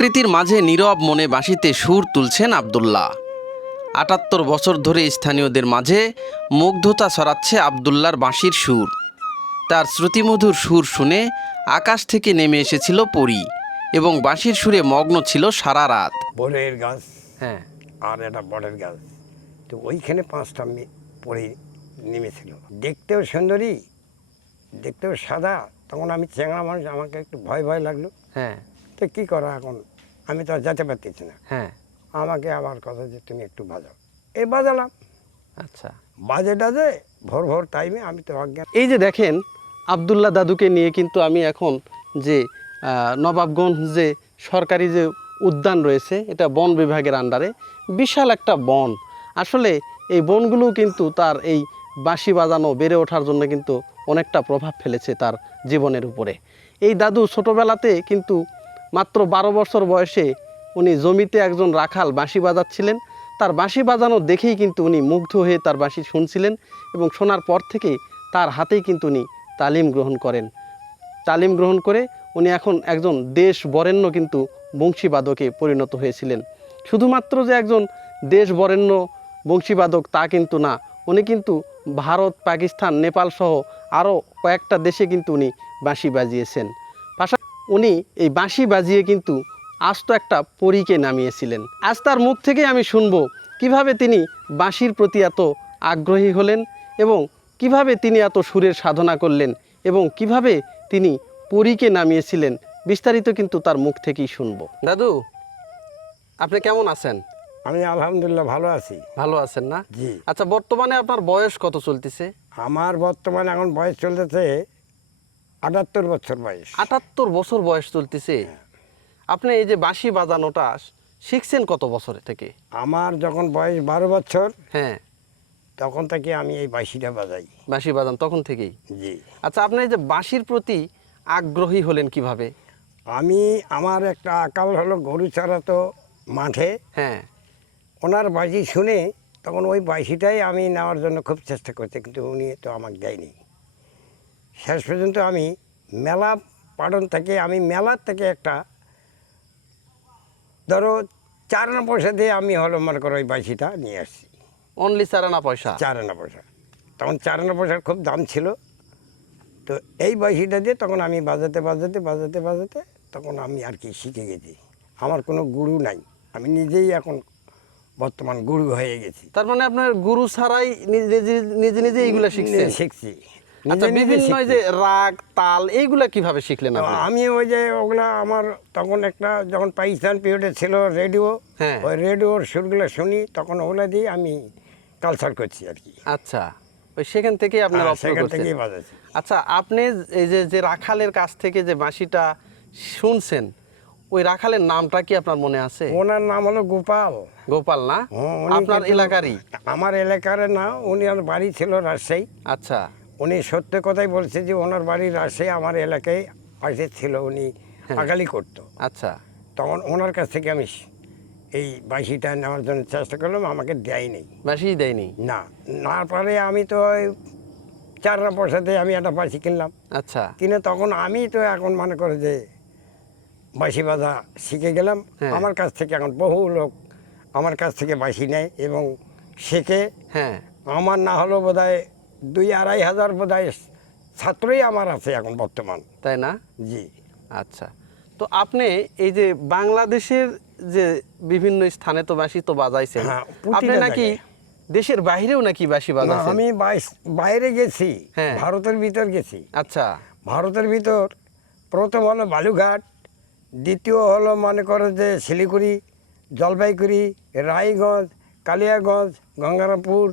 প্রকৃতির মাঝে নীরব মনে বাঁশিতে সুর তুলছেন আব্দুল্লাহ। ৭৮ বছর ধরে স্থানীয়দের মাঝে মুগ্ধতা ছড়াচ্ছে আব্দুল্লাহর বাঁশির সুর। তার শ্রুতিমধুর সুর শুনে আকাশ থেকে নেমে এসেছিল পরী এবং বাঁশির সুরে মগ্ন ছিল সারা রাত। বরের গাছ হ্যাঁ, আর একটা বটের গাছ, তো ওইখানে 5টা পরী নেমেছিল। দেখতেও সুন্দরী, দেখতেও সাদা। তখন আমি চেংড়া মানুষ, আমাকে একটু ভয় ভয় লাগলো। হ্যাঁ, তো কী করা এখন, আমি তো আর যেতে পারতেছি না। হ্যাঁ, আমাকে আবার কথা যে তুমি একটু বাজাও, এই বাজালাম। আচ্ছা। বাজে ডাজে ভোর ভোর টাইমে আমি তো অজ্ঞান। এই যে দেখেন আব্দুল্লাহ দাদুকে নিয়ে কিন্তু আমি এখন যে নবাবগঞ্জ যে সরকারি যে উদ্যান রয়েছে, এটা বন বিভাগের আন্ডারে বিশাল একটা বন। আসলে এই বনগুলো কিন্তু তার এই বাঁশি বাজানো বেড়ে ওঠার জন্য কিন্তু অনেকটা প্রভাব ফেলেছে তার জীবনের উপরে। এই দাদু ছোটোবেলাতে কিন্তু মাত্র 12 বছর বয়সে উনি জমিতে একজন রাখাল বাঁশি বাজাচ্ছিলেন। তার বাঁশি বাজানো দেখেই কিন্তু উনি মুগ্ধ হয়ে তার বাঁশি শুনছিলেন এবং শোনার পর থেকেই তার হাতেই কিন্তু উনি তালিম গ্রহণ করেন। তালিম গ্রহণ করে উনি এখন একজন দেশ বরেণ্য কিন্তু বংশীবাদকে পরিণত হয়েছিলেন। শুধুমাত্র যে একজন দেশ বরেণ্য বংশীবাদক তা কিন্তু না, উনি কিন্তু ভারত, পাকিস্তান, নেপাল সহ আরও কয়েকটা দেশে কিন্তু উনি বাঁশি বাজিয়েছেন। পাশাপাশি উনি এই বাঁশি বাজিয়ে কিন্তু আজ তো একটা পরীকে নামিয়েছিলেন। আজ তার মুখ থেকেই আমি শুনবো কিভাবে তিনি বাঁশির প্রতি এত আগ্রহী হলেন এবং কিভাবে তিনি এত সুরের সাধনা করলেন এবং কিভাবে তিনি পরীকে নামিয়েছিলেন। বিস্তারিত কিন্তু তার মুখ থেকেই শুনবো। দাদু, আপনি কেমন আছেন? আমি আলহামদুলিল্লাহ ভালো আছি। ভালো আছেন না? জি। আচ্ছা, বর্তমানে আপনার বয়স কত চলতেছে? আমার বর্তমানে এখন বয়স চলতেছে ৭৮ বছর বয়স। ৭৮ বছর বয়স চলতেছে। আপনি এই যে বাঁশি বাজানোটা শিখছেন কত বছর থেকে? আমার যখন বয়স 12 বছর, হ্যাঁ, তখন থেকে আমি এই বাঁশিটা বাজাই। বাঁশি বাজান তখন থেকেই? জি। আচ্ছা, আপনি এই যে বাঁশির প্রতি আগ্রহী হলেন কিভাবে? আমার একটা আকাল হলো, গরু চড়াতো মাঠে, হ্যাঁ, ওনার বাঁশি শুনে তখন ওই বাঁশিটাই আমি নেওয়ার জন্য খুব চেষ্টা করছি, কিন্তু উনি তো আমাকে দেয়নি। শেষ পর্যন্ত আমি মেলা পালন থেকে, আমি মেলার থেকে একটা ধরো 4 আনা পয়সা দিয়ে আমি মনে করো ওই বাঁশিটা নিয়ে আসছি। অনলি 4 আনা পয়সা? 4 আনা পয়সা। তখন 4 আনা পয়সার খুব দাম ছিল। তো এই বাঁশিটা দিয়ে তখন আমি বাজাতে তখন আমি আর কি শিখে গেছি। আমার কোনো গুরু নাই, আমি নিজেই এখন বর্তমান গুরু হয়ে গেছি। তার মানে আপনার গুরু ছাড়াই নিজে নিজে এইগুলা শিখছেন? শিখছি। আচ্ছা, বিভিন্ন যে রাগ তাল এইগুলা কিভাবে শিখলেন আপনি? আমি ওই যে ওগুলা আমার তখন একটা যখন পাকিস্তান পিরিয়ডে ছিল রেডিও, হ্যাঁ, ওই রেডিওর সুরগুলো শুনি, তখন ওগুলা দিয়ে আমি কালচার করছি আর কি। আচ্ছা, ওই সেখান থেকে আপনার সেখান থেকেই বাজাচ্ছি। আচ্ছা, আপনি এই যে রাখালের কাছ থেকে যে বাঁশিটা শুনছেন, ওই রাখালের নামটা কি আপনার মনে আছে? ওনার নাম হলো গোপাল। গোপাল না? আপনার এলাকারই? আমার এলাকার না, উনি আমার বাড়ি ছিল রাজশাহী। আচ্ছা, উনি সত্য কথাই বলছে যে ওনার বাড়ি রাজশাহী, আমার এলাকায় পাশে ছিল, উনি আগালি করতো। আচ্ছা, তখন ওনার কাছ থেকে আমি এই বাঁশিটা নেওয়ার জন্য চেষ্টা করলাম, আমাকে দেয়নি। বাঁশি দেয়নি? না পারে আমি তো ওই 4 আনা পয়সাতে আমি একটা বাঁশি কিনলাম। আচ্ছা, কিনে তখন আমি তো এখন মনে করে যে বাঁশি বাজা শিখে গেলাম। আমার কাছ থেকে এখন বহু লোক আমার কাছ থেকে বাঁশি নেয় এবং শেখে। হ্যাঁ, আমার না হলেও বোধহয় 2-2.5 হাজার বোধহয় ছাত্রই আমার আছে এখন বর্তমান। তাই না? জি। আচ্ছা, তো আপনি এই যে বাংলাদেশের যে বিভিন্ন স্থানে তো বাঁশি তো বাজাইছেন, আপনি নাকি দেশের বাইরেও নাকি বাঁশি বাজাইছেন? আমি বাইরে গেছি, হ্যাঁ, ভারতের ভিতর গেছি। আচ্ছা, ভারতের ভিতর প্রথম হলো বালুঘাট, দ্বিতীয় হলো মনে করো যে শিলিগুড়ি, জলপাইগুড়ি, রায়গঞ্জ, কালিয়াগঞ্জ, গঙ্গারামপুর,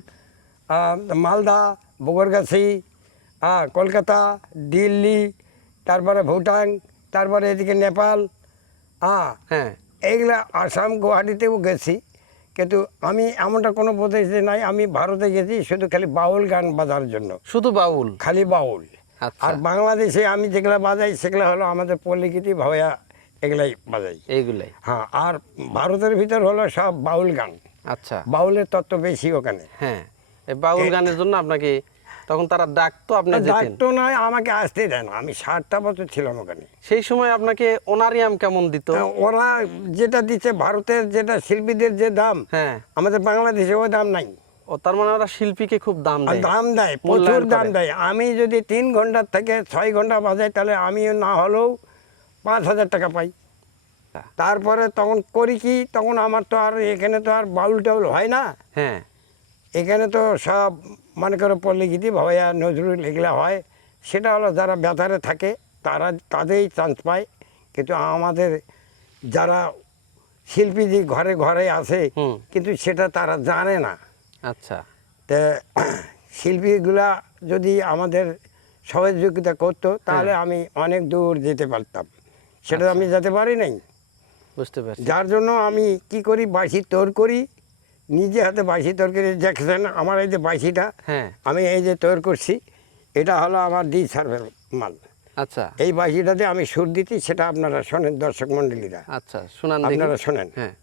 মালদা, বগরগাছি, কলকাতা, দিল্লি, তারপরে ভুটান, তারপরে এদিকে নেপাল, হ্যাঁ, এইগুলা আসাম, গুয়াহাটিতেও গেছি। কিন্তু আমি এমনটা কোনো প্রদেশে নাই, আমি ভারতে গেছি শুধু খালি বাউল গান বাজার জন্য। শুধু বাউল? খালি বাউল। আচ্ছা, আর বাংলাদেশে আমি যেগুলো বাজাই সেগুলো হলো আমাদের পল্লিগীতি, ভাওয়া, এগুলাই বাজাই। এইগুলাই? হ্যাঁ। আর ভারতের ভিতর হলো সব বাউল গান। আচ্ছা, বাউলের তত্ত্ব বেশি ওখানে। হ্যাঁ, এই বাউল গানের জন্য আপনাকে তখন তারা ডাকতো, আপনি যেতেন? ডাকতো নয়, আমাকে আসতে দেয় না। আমি 60টা বছর ছিলাম ওখানে। সেই সময় আপনাকে অনারিয়াম কেমন দিত? ওরা যেটা দিচ্ছে, ভারতের যেটা শিল্পীদের যে দাম, হ্যাঁ। আমাদের বাংলাদেশে ওই দাম নাই। ও, তার মানে ওরা শিল্পীকে খুব দাম আর দেয়। দাম দেয়, প্রচুর মূল্যায়ন দাম করে। দেয়। আমি যদি 3 ঘন্টার থেকে 6 ঘন্টা বাজাই, তাহলে আমি না হলেও 5,000 টাকা পাই। তারপরে তখন করি কি, তখন আমার তো আর এখানে তো আর বাউল টাউল হয় না। হ্যাঁ। এখানে তো সব মনে করো পল্লী গীতি, ভয়া, নজরুল এগুলো হয়। সেটা হলো যারা বেতারে থাকে তাদেরই চান্স পায়। কিন্তু আমাদের যারা শিল্পী যে ঘরে ঘরে আছে, হুম। কিন্তু সেটা তারা জানে না। আচ্ছা। তা শিল্পীগুলা যদি আমাদের সহযোগিতা করতো, তাহলে আমি অনেক দূর যেতে পারতাম। সেটা আমি যেতে পারি নাই। বুঝতে পারছি। যার জন্য আমি কি করি, বাঁশি তৈরি করি, নিজে হাতে বাঁশি তৈরি করে। দেখছেন আমার এই যে বাঁশিটা, হ্যাঁ। আমি এই যে তৈরি করছি, এটা হলো আমার ডি সার্ভের মাল। আচ্ছা। এই বাঁশিটাতে আমি সুর দিচ্ছি, সেটা আপনারা শোনেন, দর্শক মণ্ডলীরা আচ্ছা, শোনান দেখি। আপনারা শোনেন। হ্যাঁ।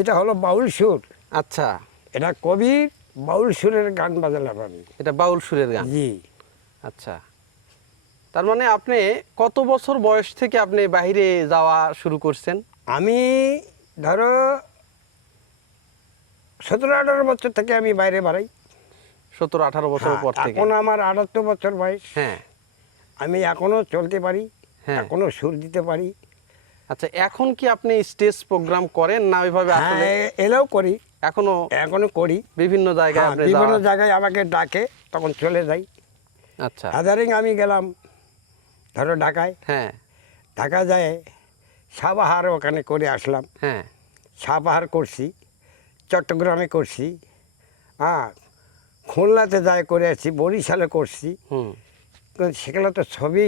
এটা হলো বাউল সুর। আচ্ছা। এটা কবির বাউল সুরের গান বাজালাম আমি। এটা বাউল সুরের গান। জি। আচ্ছা, তার মানে আপনি কত বছর বয়স থেকে আপনি বাইরে যাওয়া শুরু করছেন? আমি ধরো 17-18 বছর থেকে আমি বাইরে বাড়াই। 17-18 বছর পর থেকে? এখন আমার 78 বছর বয়স। হ্যাঁ। আমি এখনো চলতে পারি, হ্যাঁ। এখনো সুর দিতে পারি। আচ্ছা, এখন কি আপনি স্টেজ প্রোগ্রাম করেন না ওইভাবে আসলে? হ্যাঁ, এলাও করি, এখনো করি। বিভিন্ন জায়গায় আপনি বিভিন্ন যাওয়া? জায়গায় আমাকে ডাকে, তখন চলে যাই। আচ্ছা। হাজারিং আমি গেলাম ধরো ঢাকায়, হ্যাঁ। ঢাকা যায় সাবাহার ওখানে করে আসলাম। হ্যাঁ। সাবাহার করছি, চট্টগ্রামে করছি, খুলনাতে যায় করে আসছি, বরিশালে করছি। হুম। কিন্তু সেগুলো তো ছবি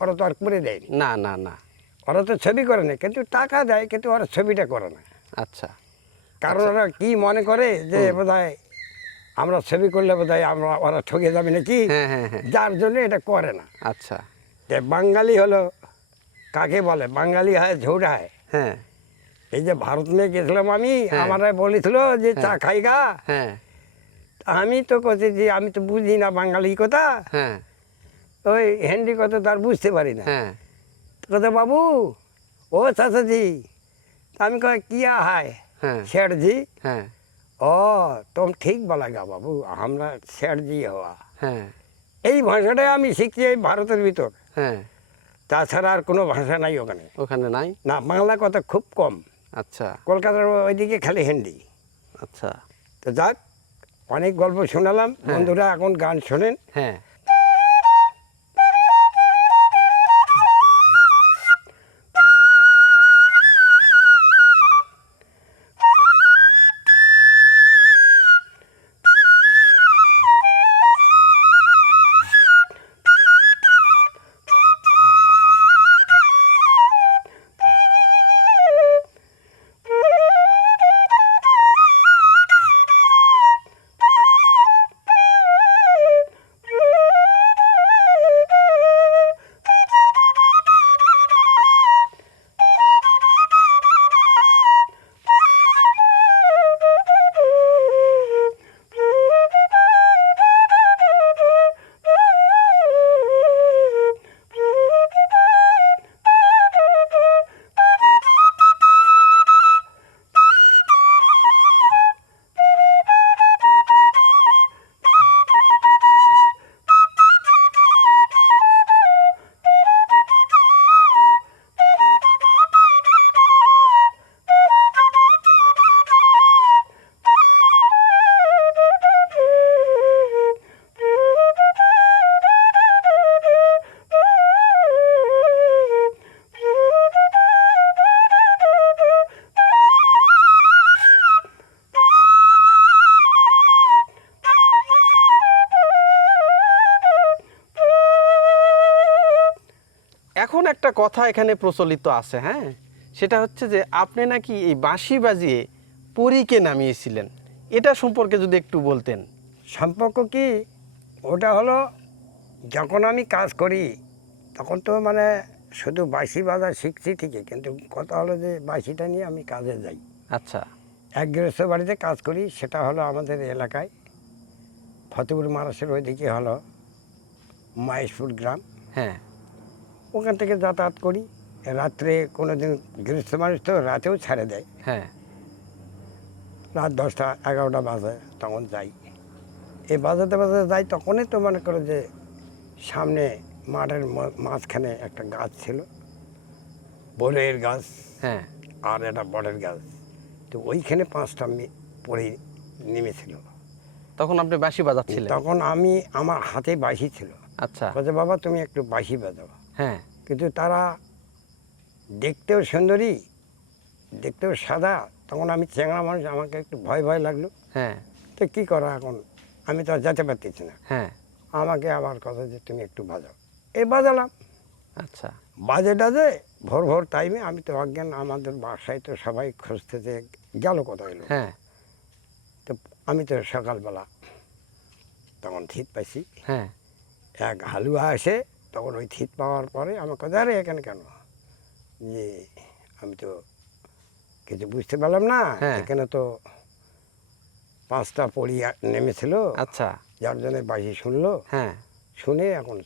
ওরা তো আর করে দেয়নি। না না না। ওরা তো ছবি করে না, কিন্তু টাকা দেয়, কিন্তু ওরা ছবিটা করে না। আচ্ছা। কারণ ওরা কি মনে করে যে বোধহয় আমরা ছবি করলে বোধহয় ওরা ঠকে যাবে নাকি, হ্যাঁ হ্যাঁ হ্যাঁ। যার জন্য এটা করে না। আচ্ছা। যে বাঙালি হলো কাকে বলে, বাঙালি হয় ঝোড়ায়। হ্যাঁ। এই যে ভারত নিয়ে গেছিলাম আমি, হ্যাঁ। আমারা বলেছিল যে চা খাইগা, হ্যাঁ। আমি তো কছি যে আমি তো বুঝি না বাঙালি কথা, হ্যাঁ। ওই হিন্দি কথা তার বুঝতে পারি না। হ্যাঁ। কথা বাবু ও চাচাজি, আমি কह किया है হ্যাঁ। सेठ जी। হ্যাঁ। ओ तुम ठीक बोलेगा बाबू, আমরা सेठ जी হওয়া। হ্যাঁ। এই ভাষাটাই আমি শিখছি এই ভারতের ভিতর, হ্যাঁ। তাছাড়া আর কোনো ভাষা নাই ওখানে। ওখানে নাই? না, বাংলা কথা খুব কম। আচ্ছা। কলকাতার ওইদিকে খালি হিন্দি। আচ্ছা। তো যাক, অনেক গল্প শোনালাম। বন্ধুরা এখন গান শোনেন। হ্যাঁ। একটা কথা এখানে প্রচলিত আছে, হ্যাঁ, সেটা হচ্ছে যে আপনি নাকি এই বাঁশি বাজিয়ে পরীকে নামিয়েছিলেন। এটা সম্পর্কে যদি একটু বলতেন। সম্পর্ক কি, ওটা হলো যখন আমি কাজ করি তখন তো মানে শুধু বাঁশি বাজা শিখছি ঠিকই, কিন্তু কথা হলো যে বাঁশিটা নিয়ে আমি কাজে যাই। আচ্ছা। এক গৃহস্থ বাড়িতে কাজ করি, সেটা হলো আমাদের এলাকায় ফতেপুর মারাসের ওইদিকে হলো মহেশপুর গ্রাম। হ্যাঁ। ওখান থেকে যাতায়াত করি। রাত্রে কোনো দিন গৃহস্থ মানুষ তো রাতেও ছেড়ে দেয়, হ্যাঁ। রাত 10টা 11টা বাজে তখন যাই। এই বাজাতে বাজাতে যাই, তখনই তো মনে করো যে সামনে মাঠের মাঝখানে একটা গাছ ছিল, বড়ের গাছ, হ্যাঁ। আর একটা বড়ের গাছ। তো ওইখানে 5টা পড়ে নেমেছিল। তখন আপনি বাঁশি বাজাচ্ছিলেন? তখন আমি, আমার হাতে বাঁশি ছিল। আচ্ছা। বলছে বাবা তুমি একটু বাঁশি বাজাও। হ্যাঁ। কিন্তু তারা দেখতেও সুন্দরী, দেখতেও সাদা, তখন আমি চ্যাংড়া মানুষ, আমাকে একটু ভয় ভয় লাগলো। হ্যাঁ। তো কী করা এখন, আমি তো আর যেতে পারতেছি না। হ্যাঁ। আমাকে আবার কথা যে তুমি একটু বাজাও। এই বাজালাম, আচ্ছা। বাজে ডাজে ভোর ভোর টাইমে, আমি তো অজ্ঞান, আমাদের বাসায় তো সবাই খুঁজতেছে গেল কোথায় এলো। হ্যাঁ। তো আমি তো সকালবেলা তখন থিত পাইছি। হ্যাঁ। এক হালুয়া আসে, তখন ওই থিত পাওয়ার পরে আমাকে কথা, আরে এখানে কেন, যে আমি তো কিছু বুঝতে পারলাম না। হ্যাঁ। এখানে তো 5টা পড়ি নেমেছিল, আচ্ছা। যার জন্য বাঁশি শুনলো, হ্যাঁ। শুনে এখন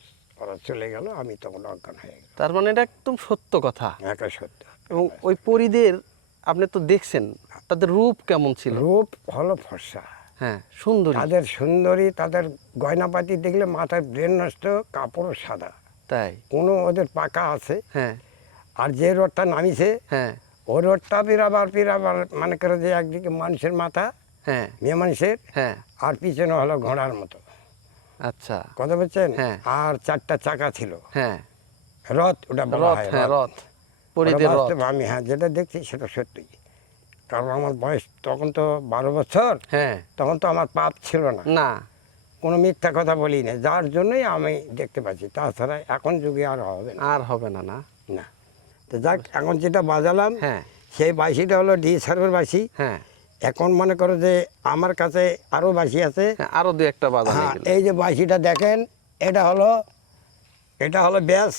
ওরা চলে গেল, আমি তখন অজ্ঞান হয়ে গেল। তার মানে এটা একদম সত্য কথা। একা সত্য। এবং ওই পরীদের আপনি তো দেখছেন, তাদের রূপ কেমন ছিল? রূপ হলো ফর্সা, হ্যাঁ, সুন্দরী। তাদের সুন্দরী, তাদের গয়নাপাতি দেখলে মাথায় ব্রেন নষ্ট, কাপড় সাদা, তাই? কোনো ওদের পাকা আছে। হ্যাঁ। আর যে রোডটা নামিছে, হ্যাঁ। ও রোডটা পিরাবার মানে করে যে একদিকে মানুষের মাথা, হ্যাঁ। মেয়ে মানুষের, হ্যাঁ। আর পিছনে হলো ঘোড়ার মতো, আচ্ছা। কথা বলছেন। হ্যাঁ। আর 4টা চাকা ছিল, হ্যাঁ। রথ ওটা বলা রথ, হয়, হ্যাঁ, রথ। রথ, ওটা পরীদের রথ। বাস্তব, আমি হ্যাঁ যেটা দেখছি সেটা সত্যি। কারণ আমার বয়স তখন তো 12 বছর, হ্যাঁ। তখন তো আমার পাপ ছিল না, না। কোনো মিথ্যা কথা বলি না, যার জন্যই আমি দেখতে পাচ্ছি। তাছাড়া এখন যুগে আর হবে না। আর হবে না, না। না, তো যাক, এখন যেটা বাজালাম, হ্যাঁ। সেই বাঁশিটা হলো ডি সার্ভের বাঁশি। হ্যাঁ। এখন মনে করো যে আমার কাছে আরও বাঁশি আছে। হ্যাঁ, আরো দু একটা বাজানো হ্যাঁ, গেল। এই যে বাঁশিটা দেখেন, এটা হলো ব্যাস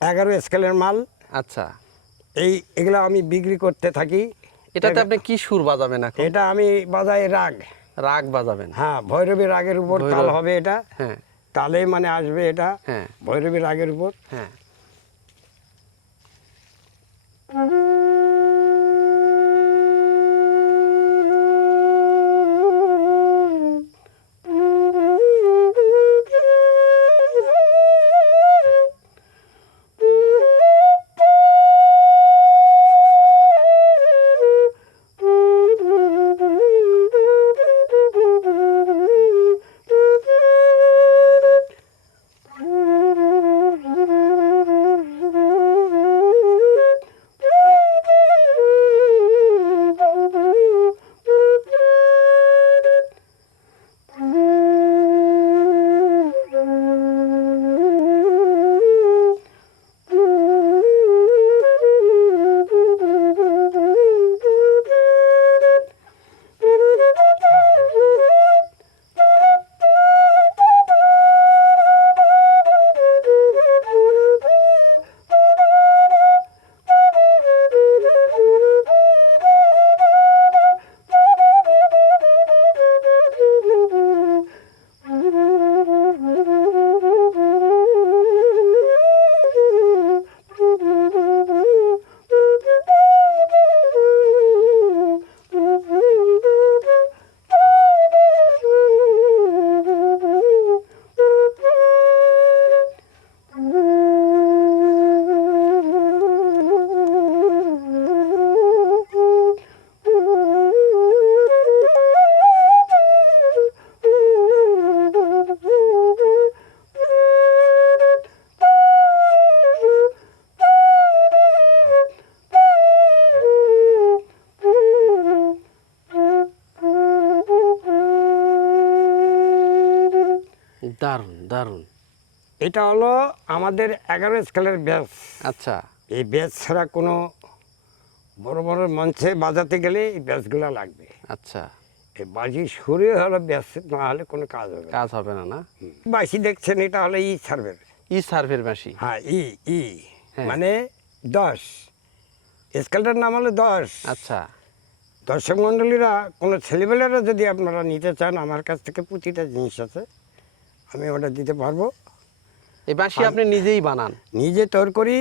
11 স্কেলের মাল। আচ্ছা। এগুলো আমি বিক্রি করতে থাকি। এটাতে আপনি কি সুর বাজাবেন এখন? এটা আমি বাজাই রাগ। রাগ বাজাবেন? হ্যাঁ, ভৈরবী রাগের উপর তাল ভৈরব। হবে এটা। হ্যাঁ। তালে মানে আসবে এটা হ্যাঁ। ভৈরবী রাগের উপর। হ্যাঁ। দারুণ, দারুণ। এটা হলো আমাদের 11 স্কেলের ব্যাস। আচ্ছা এই ব্যাস ছাড়া কোনো বড় বড় মঞ্চে বাজাতে গেলে এই ব্যাসগুলো লাগবে। আচ্ছা, এই বাঁশি সুরে হলো ব্যাস, না হলে কোনো কাজ হবে না। কাজ হবে না না? বাঁশি দেখছেন, এটা হলো ই সার্ভের। ই সার্ভের বাঁশি। হ্যাঁ, ই ই হ্যাঁ। মানে 10, স্কেলটার নাম হলো 10। আচ্ছা দর্শক মণ্ডলীরা, কোনো ছেলেবেলারা যদি আপনারা নিতে চান, আমার কাছ থেকে প্রতিটা জিনিস আছে, আমি ওটা দিতে পারবো। এই বাঁশি আপনি নিজেই বানান? নিজে তৈরি করি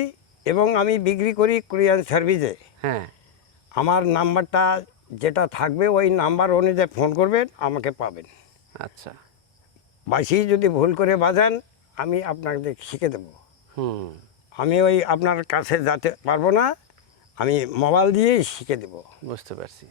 এবং আমি বিক্রি করি কুরিয়ার সার্ভিসে। হ্যাঁ। আমার নাম্বারটা যেটা থাকবে ওই নাম্বার অনুযায়ী ফোন করবেন, আমাকে পাবেন। আচ্ছা। বাঁশি যদি ভুল করে বাজান, আমি আপনাদের শিখে দেবো। হুম। আমি ওই আপনার কাছে যেতে পারবো না, আমি মোবাইল দিয়েই শিখে দেবো। বুঝতে পারছি।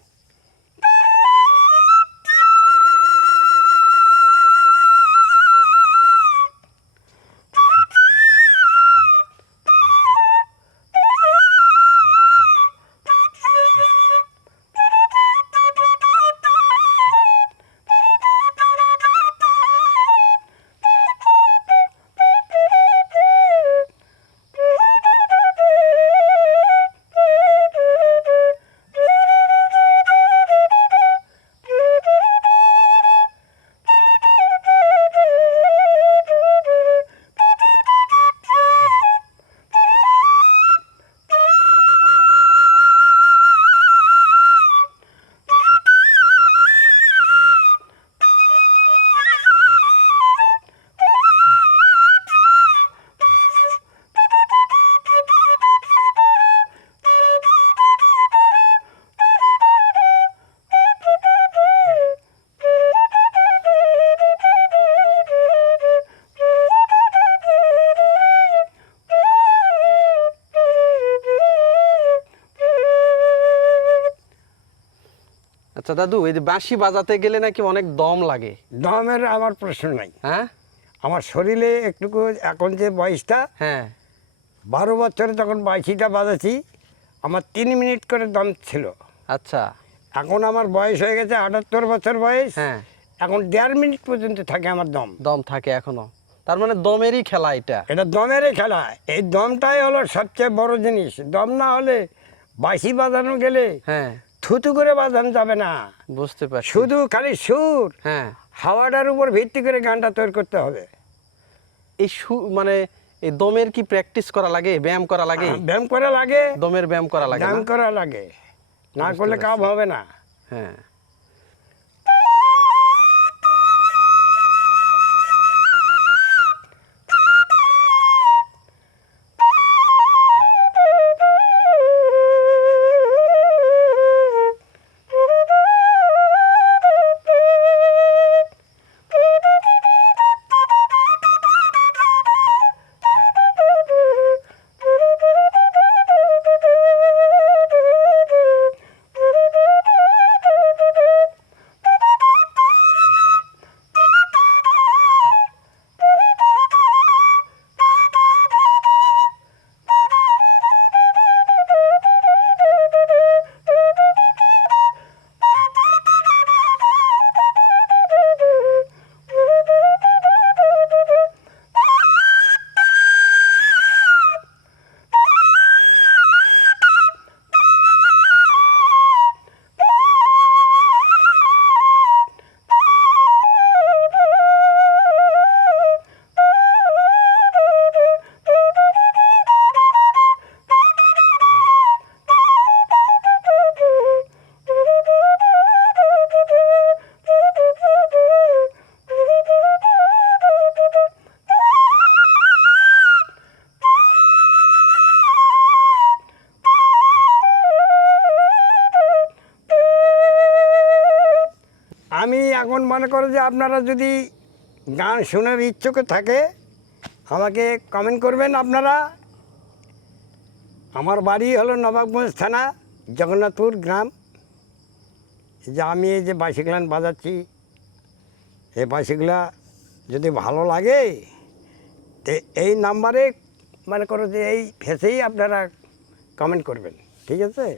আচ্ছা দাদু, এই যে বাঁশি বাজাতে গেলে নাকি অনেক দম লাগে? দমের আমার প্রশ্ন নাই। হ্যাঁ। আমার শরীরে একটুকু, এখন যে বয়সটা, হ্যাঁ। 12 বছরে তখন বাঁশিটা বাজাচ্ছি, আমার 3 মিনিট করে দম ছিল। আচ্ছা। এখন আমার বয়স হয়ে গেছে 78 বছর বয়স। হ্যাঁ। এখন 1.5 মিনিট পর্যন্ত থাকে আমার দম। দম থাকে এখনো? তার মানে দমেরই খেলা এটা? এটা দমেরই খেলা। এই দমটাই হলো সবচেয়ে বড় জিনিস। দম না হলে বাঁশি বাজানো গেলে হ্যাঁ। থুতু করে বাজানো যাবে না, বুঝতে পারছি। শুধু খালি সুর, হ্যাঁ। হাওয়াটার উপর ভিত্তি করে গানটা তৈরি করতে হবে। এই মানে এই দমের কি প্র্যাকটিস করা লাগে, ব্যায়াম করা লাগে? ব্যায়াম করা লাগে, দমের ব্যায়াম করা লাগে ব্যায়াম না? করা লাগে, না বুঝতে করলে কাজ পারছি। হবে না। হ্যাঁ। আমি এখন মনে করো যে আপনারা যদি গান শোনার ইচ্ছুক থাকে, আমাকে কমেন্ট করবেন আপনারা। আমার বাড়ি হলো নবাবগঞ্জ থানা, জগন্নাথপুর গ্রাম। যে আমি এই যে বাঁশিগুলা বাজাচ্ছি, এই বাঁশিগুলা যদি ভালো লাগে, তো এই নাম্বারে মনে করো যে এই ফেসেই আপনারা কমেন্ট করবেন, ঠিক আছে?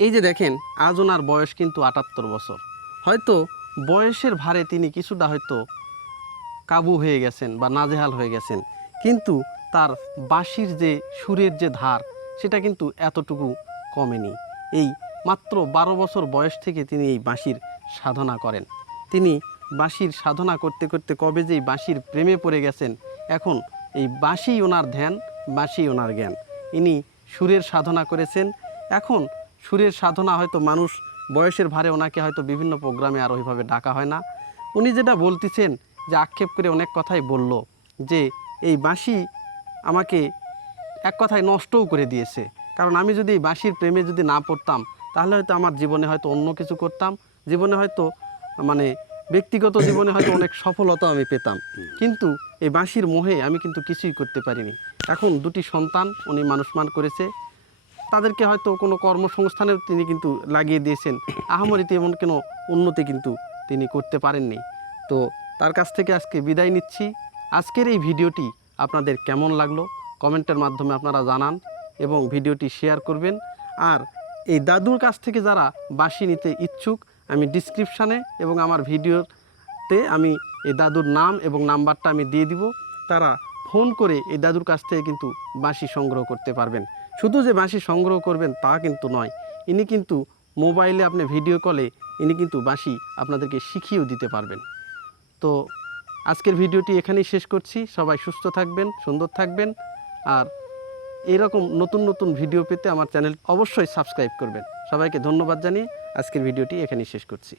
এই যে দেখেন আজ ওনার বয়স কিন্তু 78 বছর। হয়তো বয়সের ভারে তিনি কিছুটা হয়তো কাবু হয়ে গেছেন বা নাজেহাল হয়ে গেছেন, কিন্তু তার বাঁশির যে সুরের যে ধার সেটা কিন্তু এতটুকু কমেনি। এই মাত্র 12 বছর বয়স থেকে তিনি এই বাঁশির সাধনা করেন। তিনি বাঁশির সাধনা করতে করতে কবে যেই বাঁশির প্রেমে পড়ে গেছেন, এখন এই বাঁশি ওনার ধ্যান, বাঁশি ওনার জ্ঞান। ইনি সুরের সাধনা করেছেন। এখন সুরের সাধনা হয়তো মানুষ বয়সের ভারে ওনাকে হয়তো বিভিন্ন প্রোগ্রামে আর ওইভাবে ডাকা হয় না। উনি যেটা বলতেছেন, যে আক্ষেপ করে অনেক কথাই বলল, যে এই বাঁশি আমাকে এক কথায় নষ্টও করে দিয়েছে। কারণ আমি যদি এই বাঁশির প্রেমে যদি না পড়তাম, তাহলে হয়তো আমার জীবনে হয়তো অন্য কিছু করতাম, জীবনে হয়তো মানে ব্যক্তিগত জীবনে হয়তো অনেক সফলতা আমি পেতাম, কিন্তু এই বাঁশির মোহে আমি কিন্তু কিছুই করতে পারিনি। এখন দুটি সন্তান উনি মানুষমান করেছে, তাদেরকে হয়তো কোনো কর্মসংস্থানেও তিনি কিন্তু লাগিয়ে দিয়েছেন। আহামরিতে এমন কোনো উন্নতি কিন্তু তিনি করতে পারেননি। তো তার কাছ থেকে আজকে বিদায় নিচ্ছি। আজকের এই ভিডিওটি আপনাদের কেমন লাগলো কমেন্টের মাধ্যমে আপনারা জানান এবং ভিডিওটি শেয়ার করবেন। আর এই দাদুর কাছ থেকে যারা বাঁশি নিতে ইচ্ছুক, আমি ডিসক্রিপশানে এবং আমার ভিডিওতে আমি এই দাদুর নাম এবং নাম্বারটা আমি দিয়ে দিব। তারা ফোন করে এই দাদুর কাছ থেকে কিন্তু বাঁশি সংগ্রহ করতে পারবেন। শুধু যে বাঁশি সংগ্রহ করবেন তা কিন্তু নয়, ইনি কিন্তু মোবাইলে আপনি ভিডিও কলে ইনি কিন্তু বাঁশি আপনাদেরকে শিখিয়েও দিতে পারবেন। তো আজকের ভিডিওটি এখানেই শেষ করছি। সবাই সুস্থ থাকবেন, সুন্দর থাকবেন, আর এরকম নতুন নতুন ভিডিও পেতে আমার চ্যানেল অবশ্যই সাবস্ক্রাইব করবেন। সবাইকে ধন্যবাদ জানিয়ে আজকের ভিডিওটি এখানেই শেষ করছি।